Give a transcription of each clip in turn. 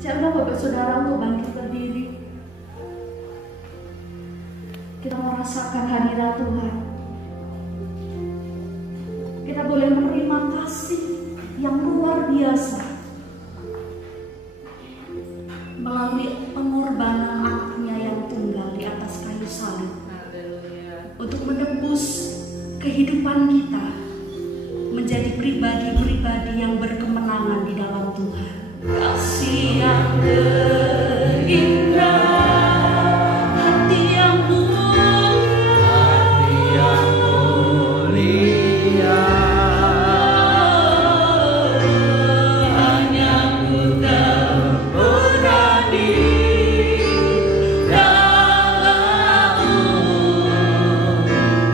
Siapa Bapak Saudara untuk bangkit berdiri? Kita merasakan hadirat Tuhan. Kita boleh menerima kasih yang luar biasa melalui pengorbanan anaknya yang tunggal di atas kayu salib untuk menebus kehidupan kita menjadi pribadi-pribadi yang berkemenangan di dalam Tuhan. Kasih yang terindah, hati yang mulia, hanya Ku terberkati dalam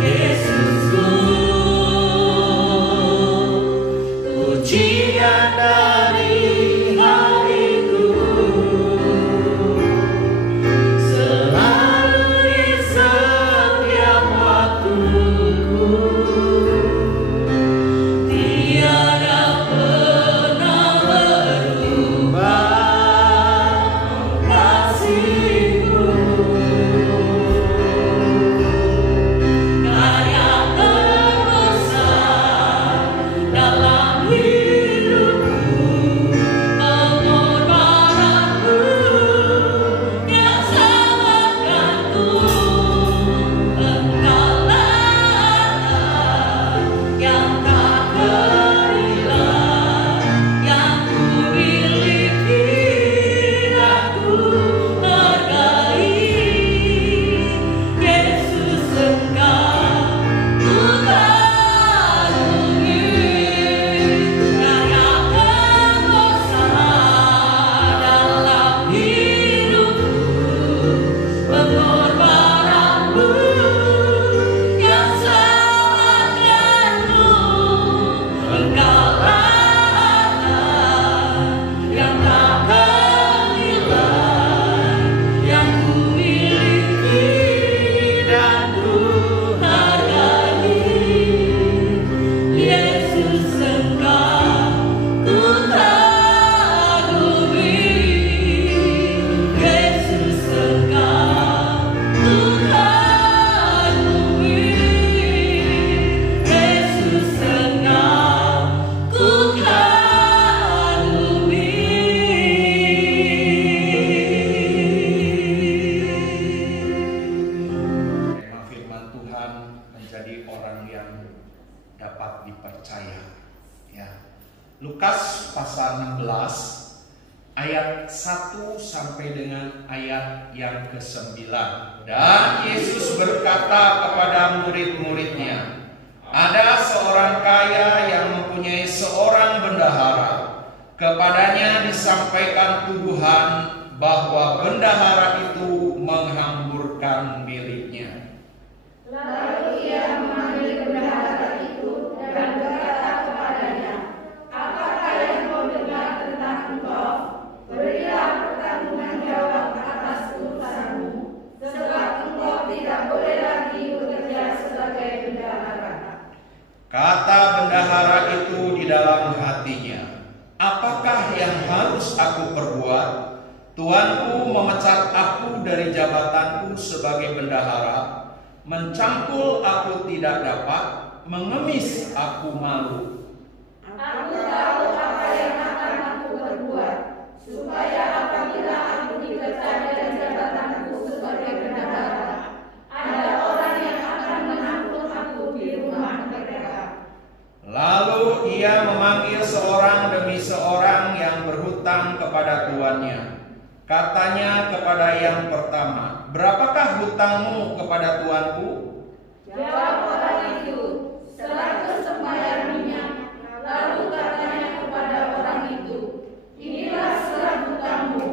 Yesusku. Pujian dari Lukas pasal 16 ayat 1 sampai dengan ayat yang ke-9. Dan Yesus berkata kepada murid-muridnya, ada seorang kaya yang mempunyai seorang bendahara. Kepadanya disampaikan tuduhan bahwa bendahara itu menghamburkan miliknya. Lalu ia memanggil bendahara itu dan berkata kepadanya, apakah yang kau dengar tentang engkau? Berilah pertanggungan jawab atas urusanmu, sebab engkau tidak boleh lagi bekerja sebagai bendahara. Kata bendahara itu di dalam hatinya, apakah yang harus aku perbuat? Tuanku memecat aku dari jabatanku sebagai bendahara, mencangkul aku tidak dapat, mengemis aku malu. Aku tahu apa yang akan aku perbuat, supaya apabila aku dipecat dari jabatanku sebagai bendahara, ada orang yang akan menampung aku di rumah mereka. Lalu ia memanggil seorang demi seorang yang berhutang kepada tuannya. Katanya kepada yang pertama, berapakah hutangmu kepada tuanku? Jawab orang itu, 100 sembayar minyak. Lalu katanya kepada orang itu, inilah surat hutangmu.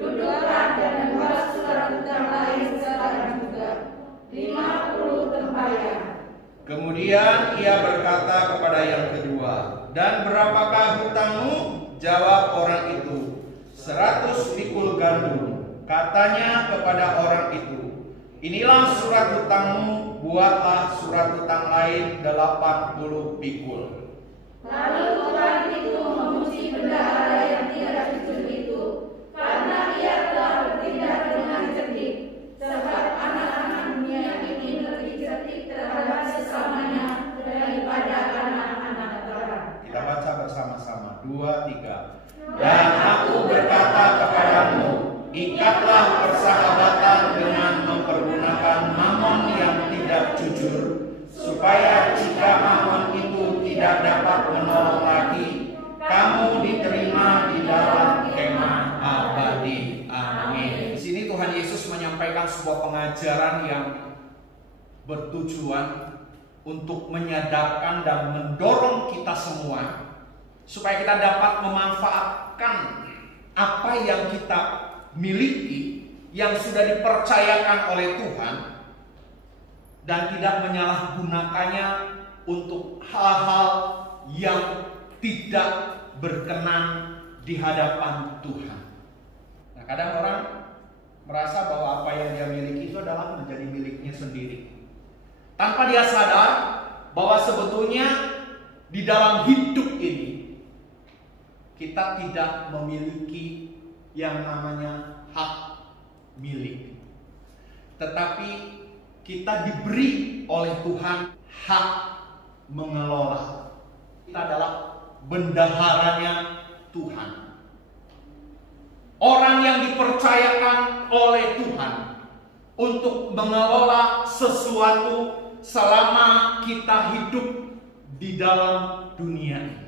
Duduklah dan membuat surat hutang lain sekarang juga, 50 tempayan. Kemudian ia berkata kepada yang kedua, dan berapakah hutangmu? Jawab orang itu, 100 pikul gandum. Katanya kepada orang itu, inilah surat hutangmu, buatlah surat hutang lain 80 pikul. Lalu orang itu memuji bendahara yang tidak jujur itu, menyampaikan sebuah pengajaran yang bertujuan untuk menyadarkan dan mendorong kita semua supaya kita dapat memanfaatkan apa yang kita miliki, yang sudah dipercayakan oleh Tuhan, dan tidak menyalahgunakannya untuk hal-hal yang tidak berkenan di hadapan Tuhan. Nah, kadang orang merasa bahwa apa yang dia miliki itu adalah menjadi miliknya sendiri, tanpa dia sadar bahwa sebetulnya di dalam hidup ini kita tidak memiliki yang namanya hak milik, tetapi kita diberi oleh Tuhan hak mengelola. Kita adalah bendaharanya Tuhan, orang yang dipercayakan oleh Tuhan untuk mengelola sesuatu selama kita hidup di dalam dunia ini.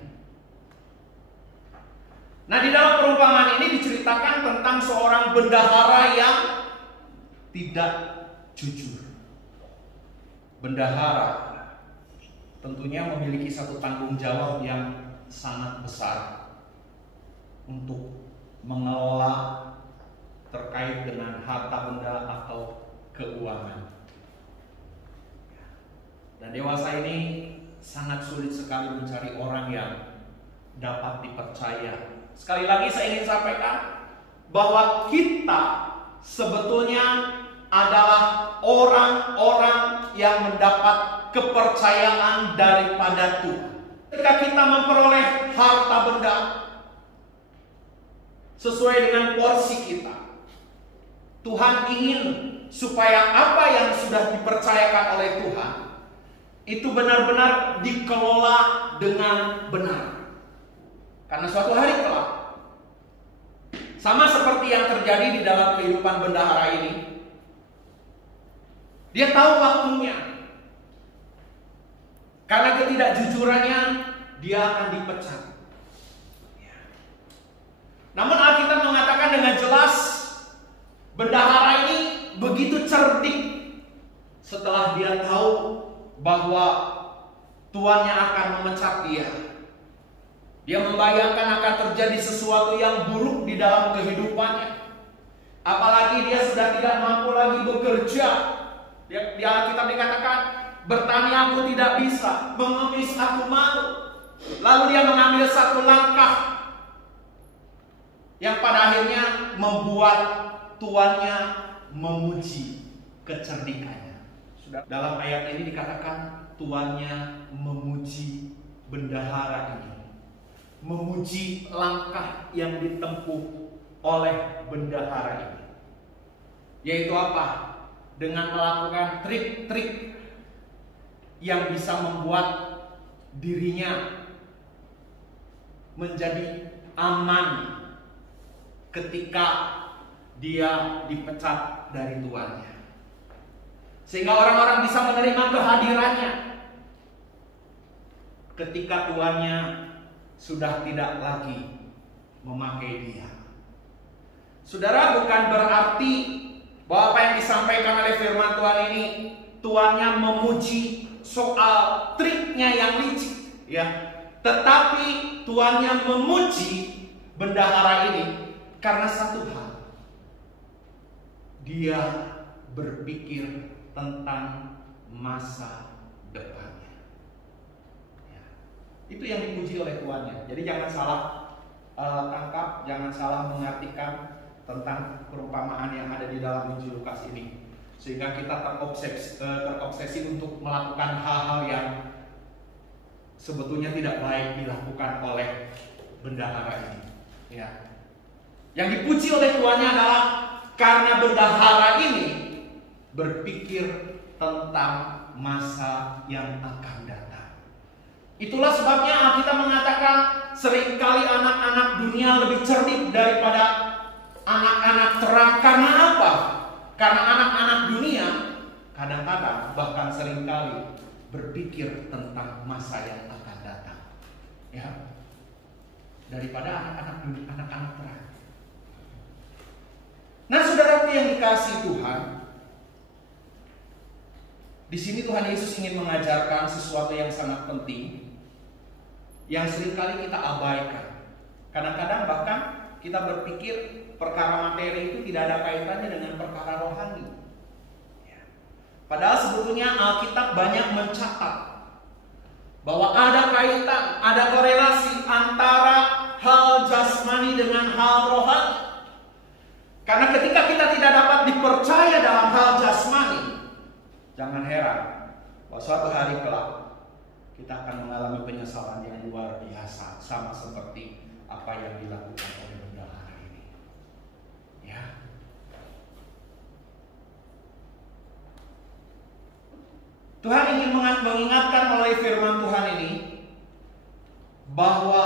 Nah, di dalam perumpamaan ini diceritakan tentang seorang bendahara yang tidak jujur. Bendahara tentunya memiliki satu tanggung jawab yang sangat besar untuk mengelola terkait dengan harta benda atau keuangan. Dan dewasa ini sangat sulit sekali mencari orang yang dapat dipercaya. Sekali lagi saya ingin sampaikan bahwa kita sebetulnya adalah orang-orang yang mendapat kepercayaan daripada Tuhan. Ketika kita memperoleh harta benda sesuai dengan porsi kita, Tuhan ingin supaya apa yang sudah dipercayakan oleh Tuhan itu benar-benar dikelola dengan benar. Karena suatu hari kelak, sama seperti yang terjadi di dalam kehidupan bendahara ini, dia tahu waktunya. Karena ketidakjujurannya, dia akan dipecat. Namun Alkitab mengatakan dengan jelas, bendahara ini begitu cerdik setelah dia tahu bahwa tuannya akan memecat dia. Dia membayangkan akan terjadi sesuatu yang buruk di dalam kehidupannya. Apalagi dia sudah tidak mampu lagi bekerja. Di Alkitab dikatakan, bertani aku tidak bisa, mengemis aku malu. Lalu dia mengambil satu langkah yang pada akhirnya membuat tuannya memuji kecerdikannya. Sudah dalam ayat ini dikatakan tuannya memuji bendahara ini, memuji langkah yang ditempuh oleh bendahara ini, yaitu apa? Dengan melakukan trik-trik yang bisa membuat dirinya menjadi aman ketika dia dipecat dari tuannya, sehingga orang-orang bisa menerima kehadirannya ketika tuannya sudah tidak lagi memakai dia. Saudara, bukan berarti bahwa apa yang disampaikan oleh firman Tuhan ini tuannya memuji soal triknya yang licik, ya. Tetapi tuannya memuji bendahara ini karena satu hal. Dia berpikir tentang masa depannya. Ya. Itu yang dipuji oleh tuannya. Jadi jangan salah tangkap, jangan salah mengartikan tentang perumpamaan yang ada di dalam Injil Lukas ini, sehingga kita terobsesi untuk melakukan hal-hal yang sebetulnya tidak baik dilakukan oleh bendahara ini. Ya. Yang dipuji oleh tuannya adalah karena bendahara ini berpikir tentang masa yang akan datang. Itulah sebabnya Alkitab mengatakan seringkali anak-anak dunia lebih cerdik daripada anak-anak terang. Karena apa? Karena anak-anak dunia kadang-kadang bahkan seringkali berpikir tentang masa yang akan datang, ya, daripada anak-anak terang. Nah, saudara yang dikasihi Tuhan, Di sini Tuhan Yesus ingin mengajarkan sesuatu yang sangat penting, yang seringkali kita abaikan. Kadang-kadang bahkan kita berpikir perkara materi itu tidak ada kaitannya dengan perkara rohani. Padahal sebetulnya Alkitab banyak mencatat bahwa ada kaitan, ada korelasi antara hal jasmani dengan hal rohani. Karena ketika kita tidak dapat dipercaya dalam hal jasmani, jangan heran bahwa suatu hari kelak kita akan mengalami penyesalan yang luar biasa, sama seperti apa yang dilakukan oleh bendahara ini. Ya. Tuhan ingin mengingatkan melalui firman Tuhan ini bahwa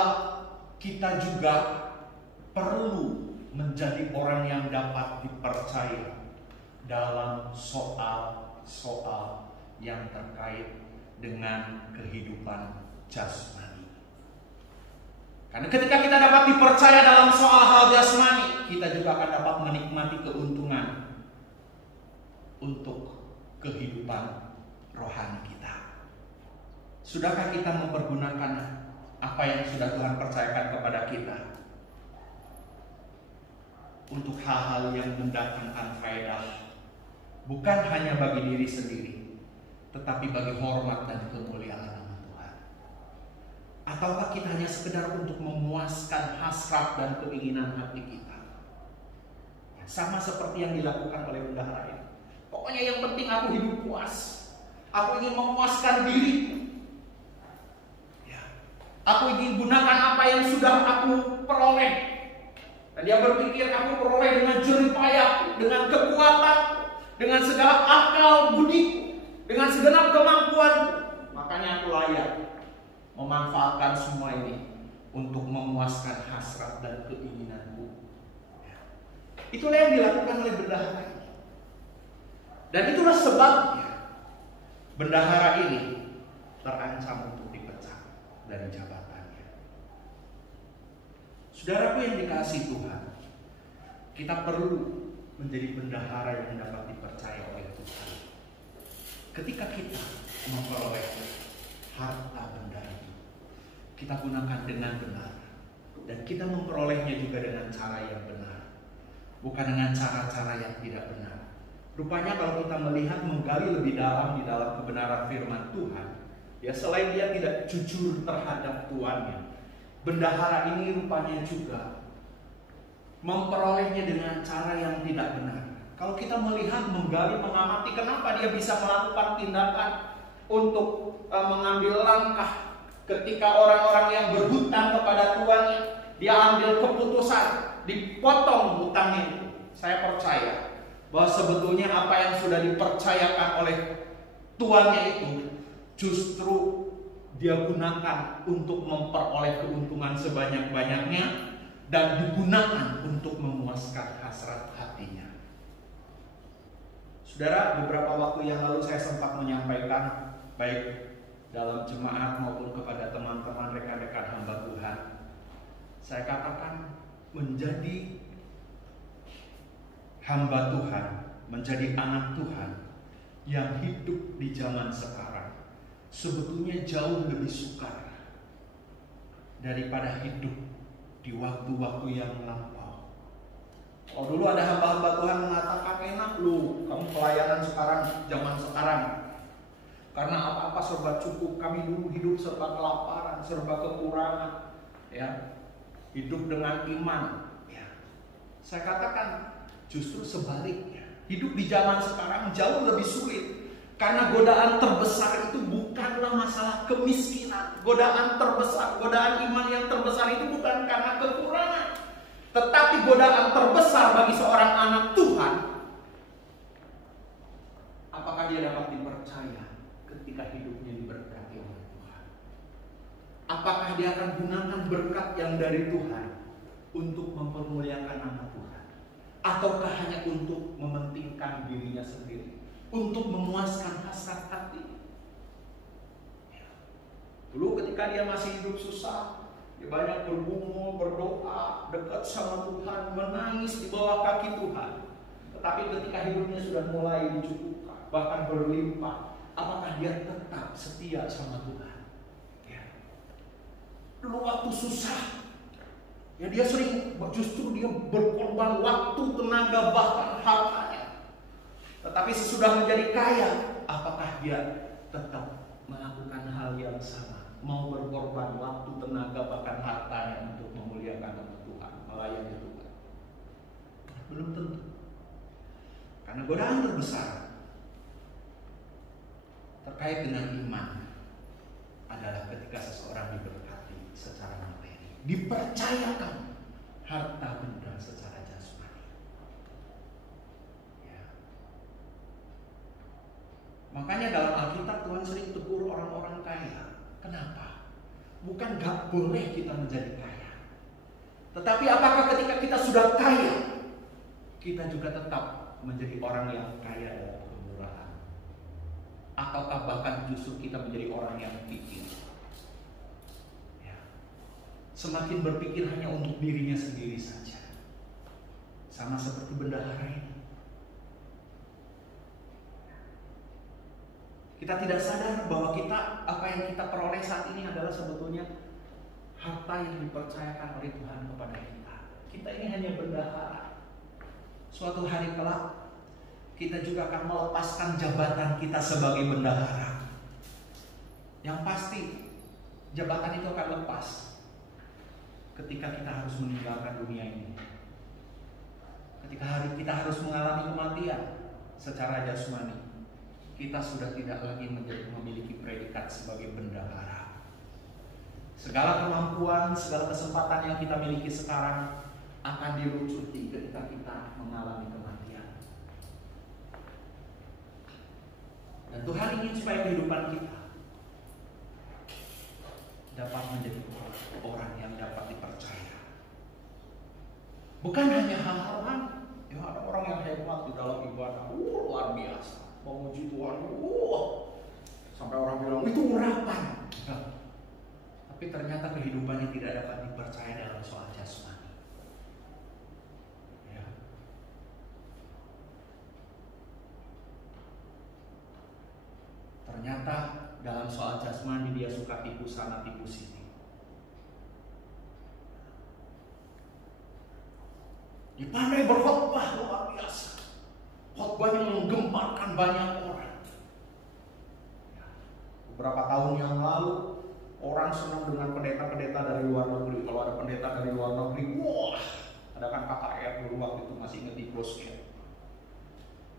kita juga perlu menjadi orang yang dapat dipercaya dalam soal-soal yang terkait dengan kehidupan jasmani. Karena ketika kita dapat dipercaya dalam soal hal jasmani, kita juga akan dapat menikmati keuntungan untuk kehidupan rohani kita. Sudahkah kita mempergunakan apa yang sudah Tuhan percayakan kepada kita untuk hal-hal yang mendatangkan faedah, bukan hanya bagi diri sendiri, tetapi bagi hormat dan kemuliaan nama Tuhan? Ataukah kita hanya sekedar untuk memuaskan hasrat dan keinginan hati kita? Sama seperti yang dilakukan oleh bendahara ini. Pokoknya yang penting aku hidup puas. Aku ingin memuaskan diri. Ya. Aku ingin gunakan apa yang sudah aku peroleh. Dan dia berpikir aku peroleh dengan jerih payah, dengan kekuatan, dengan segala akal budi, dengan segenap kemampuan. Makanya aku layak memanfaatkan semua ini untuk memuaskan hasrat dan keinginanku. Itulah yang dilakukan oleh bendahara ini. Dan itulah sebabnya bendahara ini terancam untuk dipecat dari jabatannya. Saudaraku yang dikasihi Tuhan, kita perlu menjadi bendahara yang dapat dipercaya oleh Tuhan. Ketika kita memperoleh harta benda itu, kita gunakan dengan benar, dan kita memperolehnya juga dengan cara yang benar, bukan dengan cara-cara yang tidak benar. Rupanya kalau kita melihat menggali lebih dalam di dalam kebenaran firman Tuhan, ya selain dia tidak jujur terhadap tuannya, bendahara ini rupanya juga memperolehnya dengan cara yang tidak benar. Kalau kita melihat, menggali, mengamati kenapa dia bisa melakukan tindakan untuk mengambil langkah ketika orang-orang yang berhutang kepada tuannya, dia ambil keputusan, dipotong hutangnya itu. Saya percaya bahwa sebetulnya apa yang sudah dipercayakan oleh tuannya itu justru dia gunakan untuk memperoleh keuntungan sebanyak-banyaknya dan digunakan untuk memuaskan hasrat hatinya. Saudara, beberapa waktu yang lalu saya sempat menyampaikan baik dalam jemaat maupun kepada teman-teman rekan-rekan hamba Tuhan. Saya katakan menjadi hamba Tuhan, menjadi anak Tuhan yang hidup di zaman sekarang sebetulnya jauh lebih sukar daripada hidup di waktu-waktu yang lampau. Kalau dulu ada hamba-hamba Tuhan mengatakan, enak lu, kamu pelayanan sekarang, zaman sekarang, karena apa-apa serba cukup. Kami dulu hidup serba kelaparan, serba kekurangan, ya, hidup dengan iman. Ya. Saya katakan justru sebaliknya, hidup di zaman sekarang jauh lebih sulit. Karena godaan terbesar itu bukanlah masalah kemiskinan. Godaan terbesar, godaan iman yang terbesar itu bukan karena kekurangan, tetapi godaan terbesar bagi seorang anak Tuhan, apakah dia dapat dipercaya ketika hidupnya diberkati oleh Tuhan? Apakah dia akan gunakan berkat yang dari Tuhan untuk mempermuliakan nama Tuhan? Ataukah hanya untuk mementingkan dirinya sendiri, untuk memuaskan hasrat hati? Dulu ketika dia masih hidup susah, dia banyak bergumul, berdoa, dekat sama Tuhan, menangis di bawah kaki Tuhan. Tetapi ketika hidupnya sudah mulai dicukupkan, bahkan berlimpah, apakah dia tetap setia sama Tuhan? Ya. Dulu waktu susah, ya dia sering, justru dia berkorban waktu, tenaga, bahkan hartanya. Tetapi sesudah menjadi kaya, apakah dia tetap melakukan hal yang sama? Mau berkorban waktu, tenaga, bahkan hartanya untuk memuliakan nama Tuhan, melayani Tuhan? Belum tentu. Karena godaan terbesar terkait dengan iman adalah ketika seseorang diberkati secara materi, dipercayakan harta benda secara jasmani. Ya. Makanya dalam Alkitab Tuhan sering tegur orang-orang kaya. Kenapa? Bukan gak boleh kita menjadi kaya, tetapi apakah ketika kita sudah kaya, kita juga tetap menjadi orang yang kaya dalam kemurahan? Ataukah bahkan justru kita menjadi orang yang pikir, ya, semakin berpikir hanya untuk dirinya sendiri saja, sama seperti bendahara ini. Kita tidak sadar bahwa apa yang kita peroleh saat ini adalah sebetulnya harta yang dipercayakan oleh Tuhan kepada kita. Kita ini hanya bendahara. Suatu hari kelak kita juga akan melepaskan jabatan kita sebagai bendahara. Yang pasti jabatan itu akan lepas ketika kita harus meninggalkan dunia ini. Ketika kita harus mengalami kematian secara jasmani, kita sudah tidak lagi memiliki predikat sebagai bendahara. Segala kemampuan, segala kesempatan yang kita miliki sekarang akan dilucuti ketika kita mengalami kematian. Dan Tuhan ingin supaya kehidupan kita dapat menjadi orang yang dapat dipercaya. Bukan hanya hal-hal ya, ada orang yang hebat di dalam ibadah, luar biasa, memuji Tuhan, sampai orang bilang itu urapan. Tapi ternyata kehidupannya tidak dapat dipercaya dalam soal jasmani. Ya. Ternyata dalam soal jasmani dia suka tipu sana tipu sini. Dia pandai berkhotbah luar biasa. Khotbahnya menggemparkan banyak orang. Ya. Beberapa tahun yang lalu orang senang dengan pendeta-pendeta dari luar negeri. Kalau ada pendeta dari luar negeri, wah, ada kan KKR dulu waktu itu masih inget di Bosnia.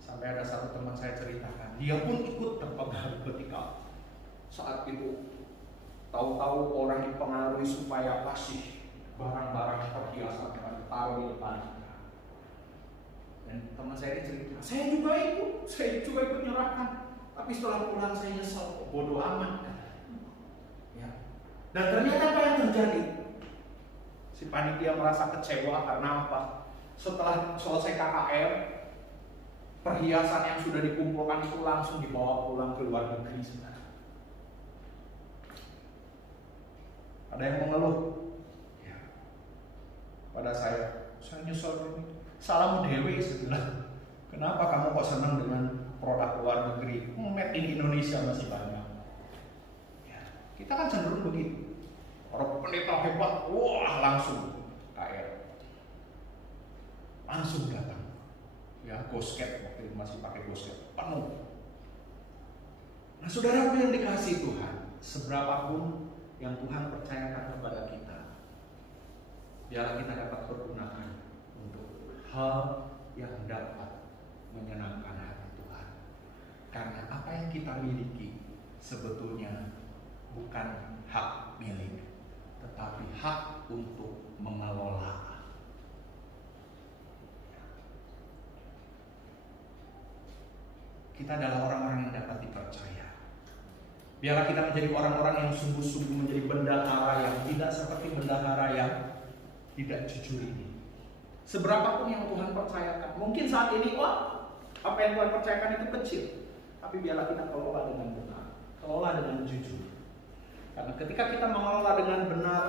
Sampai ada satu teman saya ceritakan, dia pun ikut terpengaruh ketika saat itu tahu-tahu orang dipengaruhi supaya kasih barang-barang perhiasan yang ditaruh di depan. Dan teman saya ini cerita, saya juga ikut nyerahkan. Tapi setelah pulang saya nyesel, bodoh amat. Ya. Dan ternyata apa yang terjadi? Si panitia merasa kecewa karena apa? Setelah selesai KKR, perhiasan yang sudah dikumpulkan itu langsung dibawa pulang ke luar negeri. Ada yang mengeluh, ya. Pada saya nyesel ini. Salamu dewe sebelah. Kenapa kamu kok senang dengan produk luar negeri? Made in Indonesia masih banyak. Ya, kita kan cenderung begitu. Orang pendeta hebat, wah langsung KR, langsung datang. Ya, gosket waktu itu masih pakai gosket penuh. Nah, saudaraku yang dikasihi Tuhan, seberapapun yang Tuhan percayakan kepada kita, biarlah kita dapat pergunakan untuk hal yang dapat menyenangkan hati Tuhan. Karena apa yang kita miliki sebetulnya bukan hak milik, tetapi hak untuk mengelola. Kita adalah orang-orang yang dapat dipercaya. Biarlah kita menjadi orang-orang yang sungguh-sungguh menjadi bendahara yang tidak seperti bendahara yang tidak jujur ini. Seberapapun yang Tuhan percayakan, mungkin saat ini apa yang Tuhan percayakan itu kecil, tapi biarlah kita kelola dengan benar, kelola dengan jujur. Karena ketika kita mengelola dengan benar,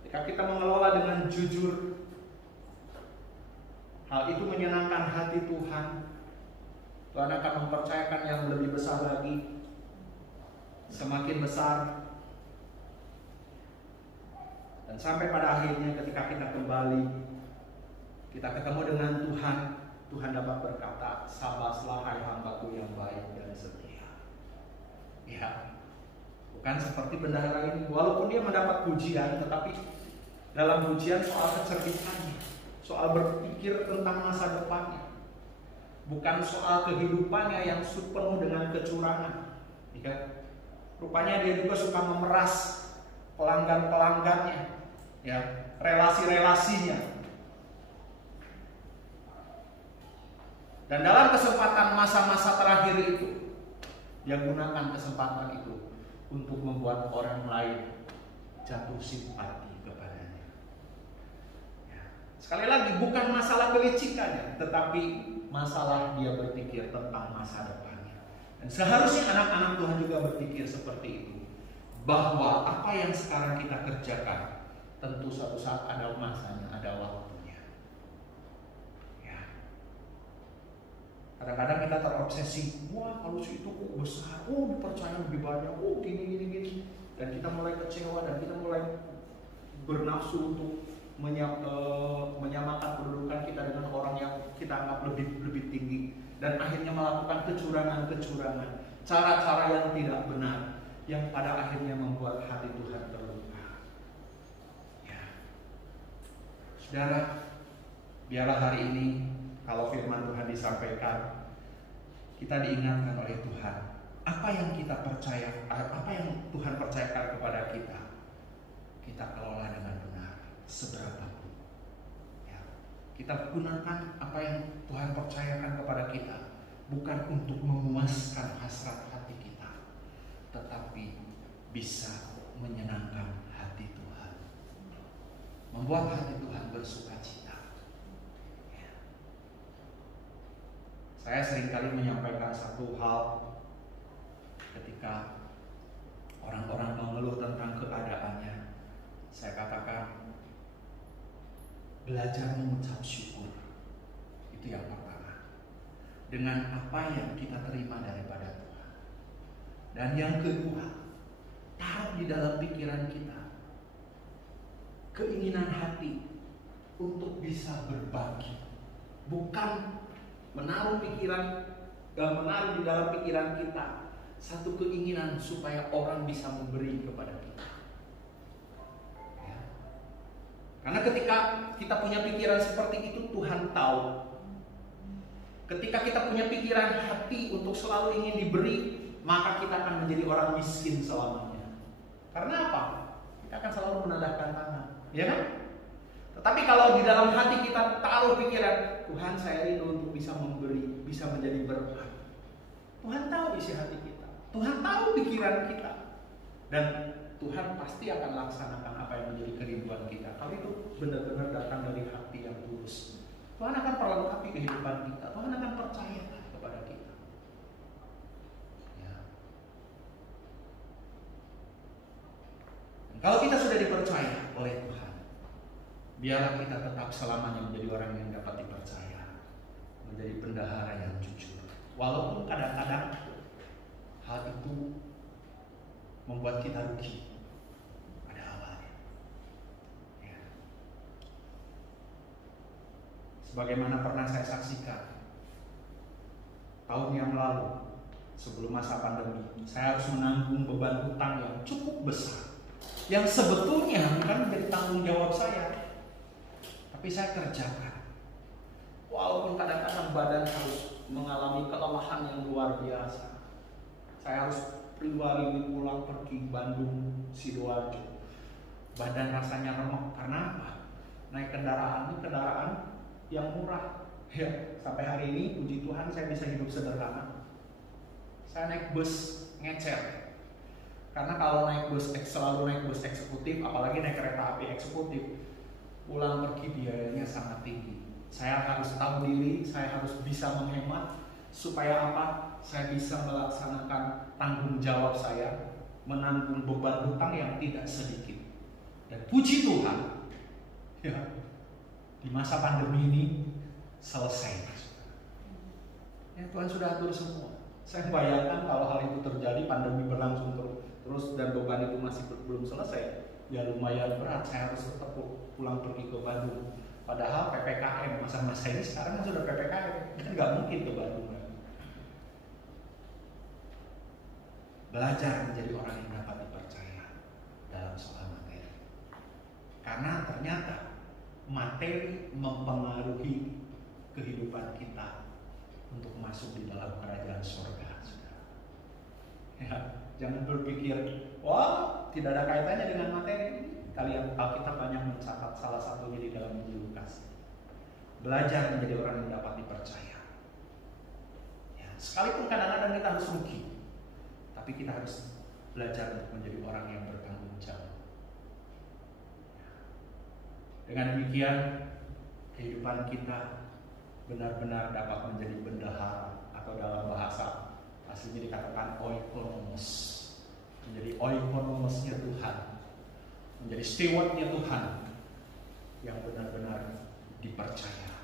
ketika kita mengelola dengan jujur, hal itu menyenangkan hati Tuhan. Tuhan akan mempercayakan yang lebih besar lagi, semakin besar. Dan sampai pada akhirnya ketika kita kembali, kita ketemu dengan Tuhan, Tuhan dapat berkata, "Sabaslah hai hamba-Ku yang baik dan setia." Ya, bukan seperti bendahara ini. Walaupun dia mendapat pujian, tetapi dalam pujian soal kecerdikannya, soal berpikir tentang masa depannya, bukan soal kehidupannya yang penuh dengan kecurangan. Ya, rupanya dia juga suka memeras pelanggan-pelanggannya, ya, relasi-relasinya. Dan dalam kesempatan masa-masa terakhir itu, dia gunakan kesempatan itu untuk membuat orang lain jatuh simpati kepadanya. Ya. Sekali lagi, bukan masalah kelicikannya, tetapi masalah dia berpikir tentang masa depannya. Dan seharusnya anak-anak Tuhan juga berpikir seperti itu, bahwa apa yang sekarang kita kerjakan tentu suatu saat ada masanya, ada waktunya. Ya. Kadang-kadang kita terobsesi, wah kalau si itu kok besar, dipercaya lebih banyak, gini. Dan kita mulai kecewa dan kita mulai bernafsu untuk menyamakan kedudukan kita dengan orang yang kita anggap lebih tinggi, dan akhirnya melakukan kecurangan, cara-cara yang tidak benar, yang pada akhirnya membuat hati Tuhan terluka. Ya. Saudara, biarlah hari ini kalau firman Tuhan disampaikan, kita diingatkan oleh Tuhan apa yang kita percaya, apa yang Tuhan percayakan kepada kita kelola dengan benar, seberapapun. Ya. Kita gunakan apa yang Tuhan percayakan kepada kita, bukan untuk memuaskan hasrat hati kita, tetapi bisa menyenangkan hati Tuhan, membuat hati Tuhan bersuka cita. Ya. Saya seringkali menyampaikan satu hal ketika orang-orang mengeluh tentang keadaannya. Saya katakan, belajar mengucap syukur, itu yang pertama, dengan apa yang kita terima daripada Tuhan. Dan yang kedua, taruh di dalam pikiran kita keinginan hati untuk bisa berbagi, bukan menaruh di dalam pikiran kita satu keinginan supaya orang bisa memberi kepada kita. Ya. Karena ketika kita punya pikiran seperti itu, Tuhan tahu. Ketika kita punya pikiran hati untuk selalu ingin diberi, maka kita akan menjadi orang miskin selamanya. Karena apa? Kita akan selalu menadahkan tangan, ya kan? Tetapi kalau di dalam hati kita taruh pikiran, Tuhan saya rindu untuk bisa memberi, bisa menjadi berkat. Tuhan tahu isi hati kita, Tuhan tahu pikiran kita, dan Tuhan pasti akan laksanakan apa yang menjadi kerinduan kita. Kalau itu benar-benar datang dari hati yang tulus, Tuhan akan perlengkapi kehidupan kita, Tuhan akan percaya kepada kita. Ya. Dan kalau kita sudah dipercaya oleh Tuhan, biarlah kita tetap selamanya menjadi orang yang dapat dipercaya, menjadi bendahara yang jujur. Walaupun kadang-kadang hal itu membuat kita rugi pada awalnya. Ya. Sebagaimana pernah saya saksikan tahun yang lalu, sebelum masa pandemi, saya harus menanggung beban hutang yang cukup besar, yang sebetulnya bukan menjadi tanggung jawab saya, tapi saya kerjakan. Walaupun kadang-kadang badan harus mengalami kelelahan yang luar biasa. Saya harus pribadi pulang pergi Bandung, Sidoarjo. Badan rasanya remuk. Karena apa? Naik kendaraan ini kendaraan yang murah. Ya, sampai hari ini puji Tuhan saya bisa hidup sederhana. Saya naik bus ngecer. Karena kalau naik bus selalu naik bus eksekutif, apalagi naik kereta api eksekutif, pulang pergi biayanya sangat tinggi. Saya harus tahu diri, saya harus bisa menghemat. Supaya apa? Saya bisa melaksanakan tanggung jawab saya, menanggung beban hutang yang tidak sedikit. Dan puji Tuhan, ya, di masa pandemi ini selesai. Ya, Tuhan sudah atur semua. Saya bayangkan kalau hal itu terjadi, pandemi berlangsung terus dan beban itu masih belum selesai, ya lumayan berat. Saya harus tetap pulang pergi ke Bandung. Padahal PPKM masa-masa ini sekarang kan sudah PPKM, kan nggak mungkin ke Bandung. Belajar menjadi orang yang dapat dipercaya dalam soal materi, karena ternyata materi mempengaruhi kehidupan kita untuk masuk di dalam kerajaan surga. Ya, jangan berpikir, wah tidak ada kaitannya dengan materi. Kita lihat Alkitab banyak mencatat, salah satunya di dalam Injil Lukas. Belajar menjadi orang yang dapat dipercaya. Ya, sekalipun kadang-kadang kita harus rugi, tapi kita harus belajar untuk menjadi orang yang bertanggung jawab. Dengan demikian, kehidupan kita benar-benar dapat menjadi bendahara, atau dalam bahasa aslinya dikatakan oikonomos, menjadi oikonomosnya Tuhan, menjadi stewardnya Tuhan yang benar-benar dipercaya.